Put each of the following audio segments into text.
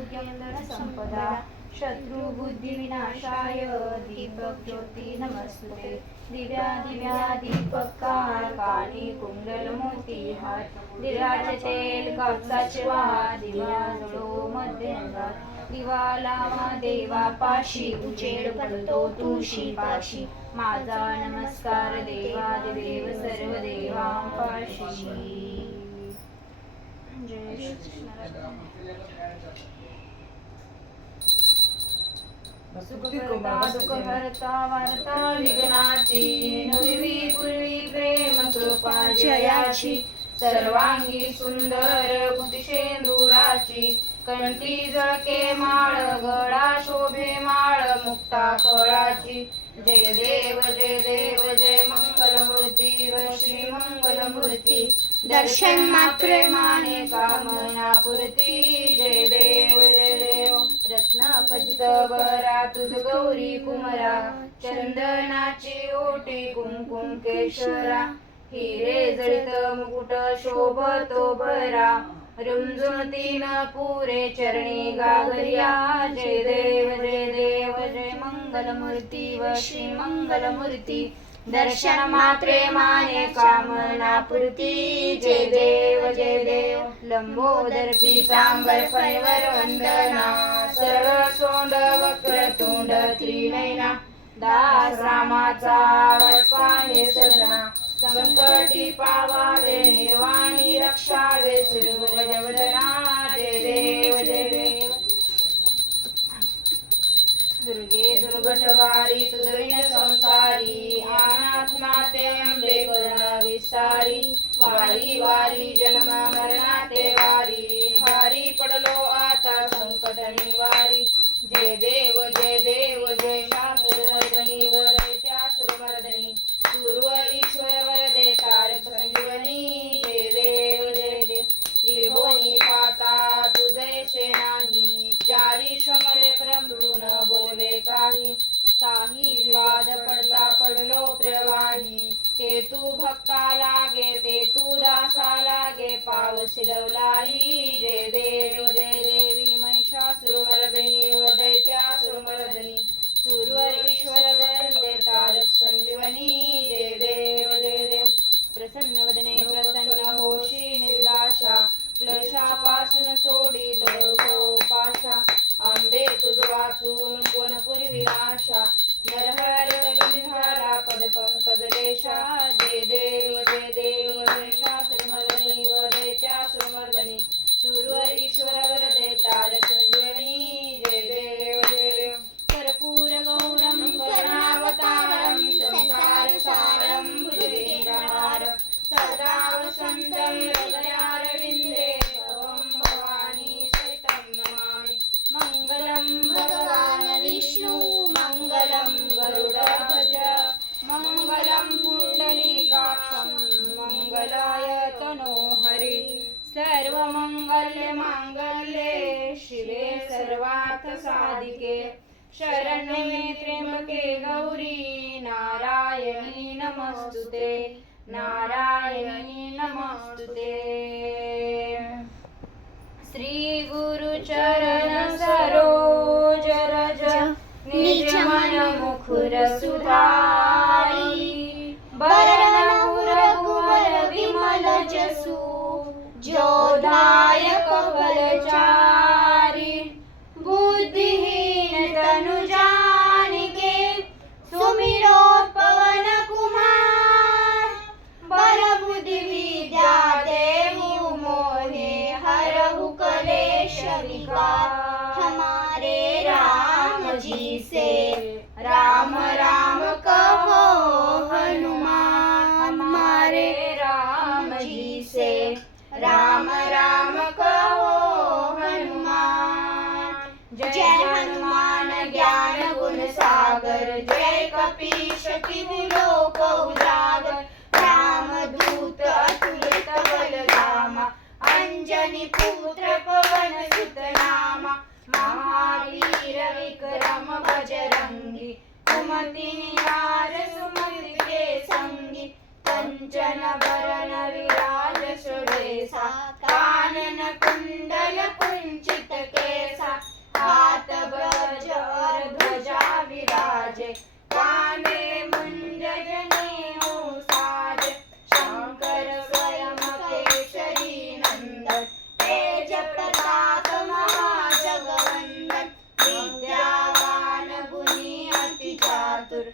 संपदा शत्रुबुद्धिविनाशाय दीपज्योती नमस्ते दिव्या दिव्या दीपकार कानी कुंडल हात। दिव्याचे तेल कापसाचे वात दिवा जळो मध्यंगात। दिवा लावा देवा पाशी उचेड पडतो तुळशी पाशी। माझा नमस्कार देवा देव सर्व देवांपाशी। जय श्री सुखकर्ता वार्ता विघ्नाची नुरवी पूर्वी प्रेम कृपा सर्वांगी सुंदर कुतिशेंदुराची कंठी जळके माळ गळा शोभे माळ मुक्ता फळाची जय देव जय देव जय मंगल मूर्ती व श्री मंगल मूर्ती दर्शन मात्र माने कामना पुरती जय देव जय देव रत्न खचित बरा तुझ गौरी कुमरा चंदनाची ओटी कुमकुम केशरा. हिरे जळत मुकुट शोभतो भरा रुमझुमतीन पुरे चरणी गागरिया जय देव जय देव जय मंगलमूर्ती व श्री मंगलमूर्ती. दर्शन मात्रे माने कामना पूर्ती जय देव जय देव. लंबोदर पीतांबर फणीवर वंदना. सरळ सोंड वक्र तोंड त्रिनयना. दास रामाचा वटपाने सदना. संकटी पावावे निर्वाणी रक्षावे. सुरवदना जय देव जय देव. ದುರ್ಗೆ ದುರ್ಗಟವಾರಿ ತುದುರಿನ ಸಂಸಾರಿ ಅನಾಥನಾಥೆಂಬೆ ಕರುಣ ವಿಸ್ತಾರಿ ವಾರಿ ವಾರಿ ಜನ್ಮ ಮರಣಾತೆ ವಾರಿ ಹಾರಿ ಪಡಲೋ ಆತ ಸಂಕಟ ನಿವಾರಿ ಜಯ ದೇವ ಜಯ ದೇವ ಜಯ ಶಾಂತ तू भक्ता लागे ते तू दासा लागे. पाव सिलवलाई जय देव जय देवी. महिषासुरमर्दनी व दैत्यासुरमर्दनी सुरवर ईश्वर दे तारक संजीवनी. जय देव जय देव. प्रसन्न वदने प्रसन्न होशी निर्दाशा. क्लेशापासून सोडी दळतो पाशा आंबे तुझ वाचून कोण पूर्वी आशा. नरहर निघाला पद पंकज देशा. जय देव जय देव देशा शरण्ये त्र्यंबके गौरी नारायणी नमस्तुते नारायणी नमस्तुते। श्री गुरु चरण सरोज रज निज मन मुखुर सुधारी बरनहु रघुवर विमल जसु जो दायक पुत्र पवन सुत नामा महावीर विक्रम बजरंगी कुमति निवार सुमति के संगी कंचन बरन विराज सुरेशा कानन कुंडल कुंचित केसा vardır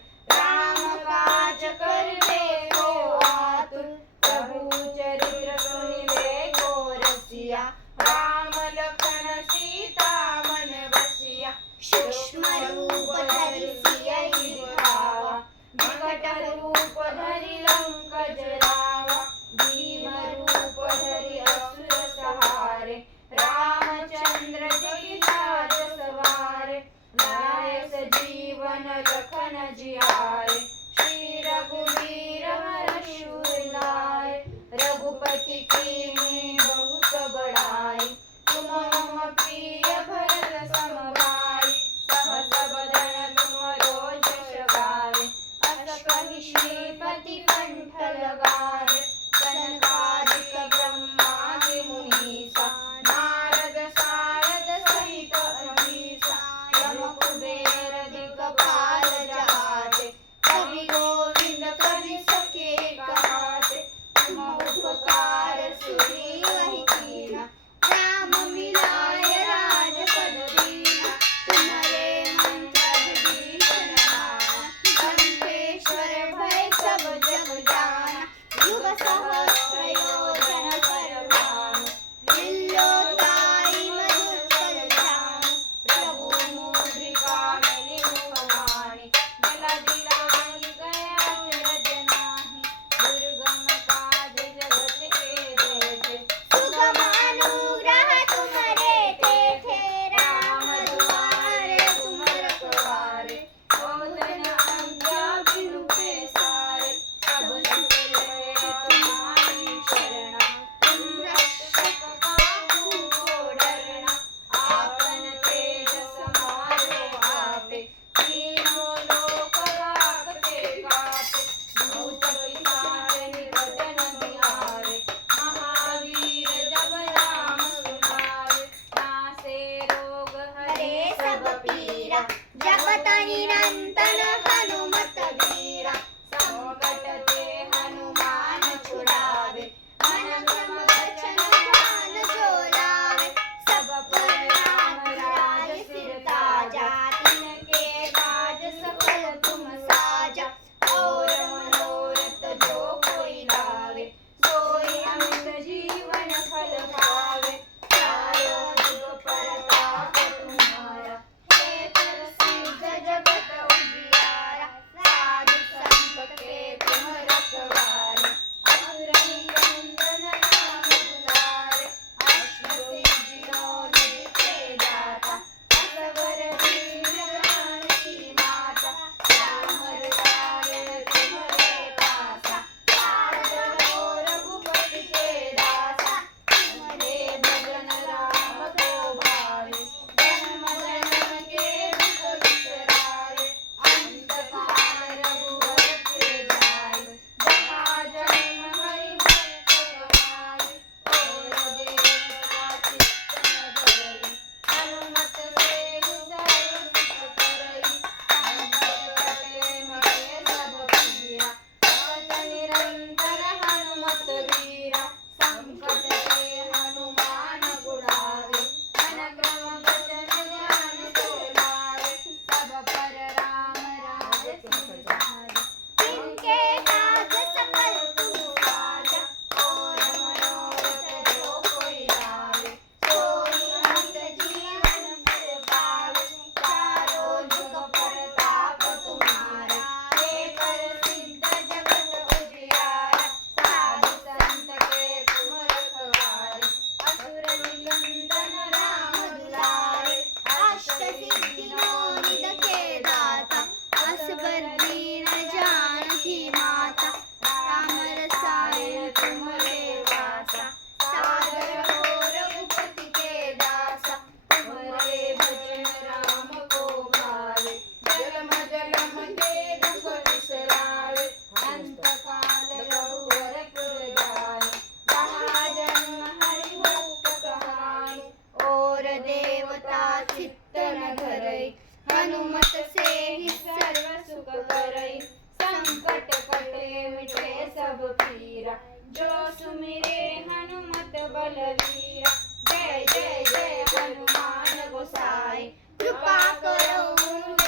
அசுரனிலம் गई हनुमत से ही सर्व सुख करई संकट कटे मिटे सब पीरा जो सुमिरे हनुमत बलवीरा जय जय जय हनुमान गोसाई कृपा करो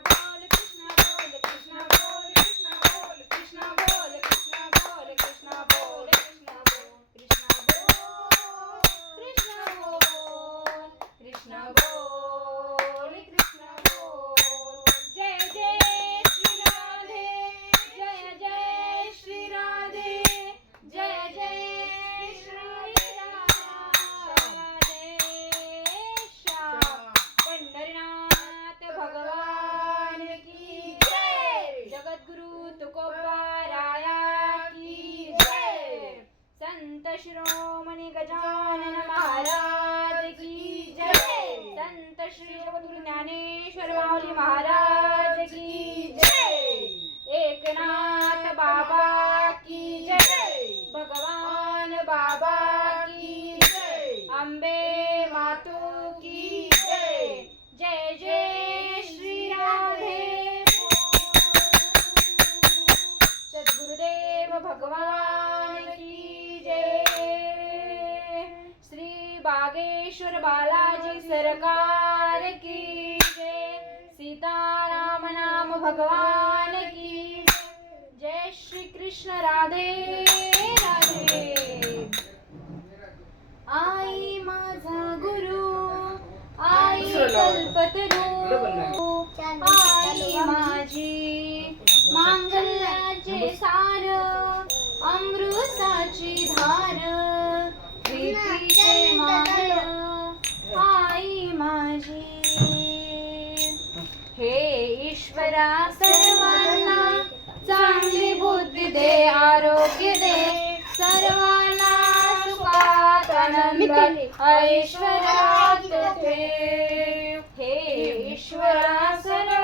Bye. Smash it on. Bageshwar Balaji सरकार की जय। सीताराम नाम भगवान की जय। श्री कृष्ण राधे राधे। आई माझा गुरु आई कल्पतरू आई माझी मांगल्याचे सार अमृताची आई माझी हे ईश्वरा सर्वांना चांगली बुद्धी दे आरोग्य दे. सर्वांना सुखात आनंद ऐश्वरा हे ईश्वरा सर्व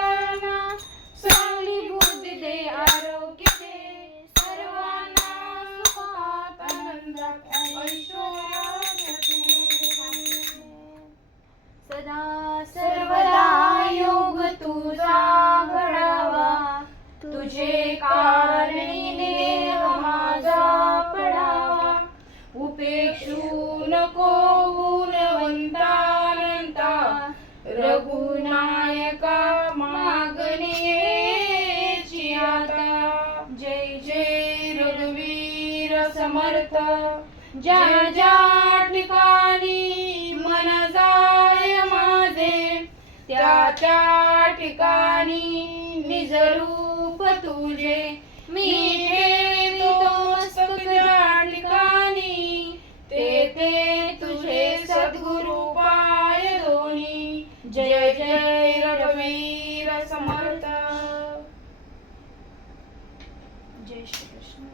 सदा सर्वदा योग तुझा घडावा. तुझे कारणी देह माझा पडावा. उपेक्षू नको गुणवंतानंता. रघुनायका मागणीची आता. जय जय रघुवीर समर्थ. जय जय देवाच्या ठिकाणी निज रूप तुझे. मीठे तुझ्या ठिकाणी ते तुझे सद्गुरु पाय जय जय रघुवीर समर्थ. जय श्री कृष्ण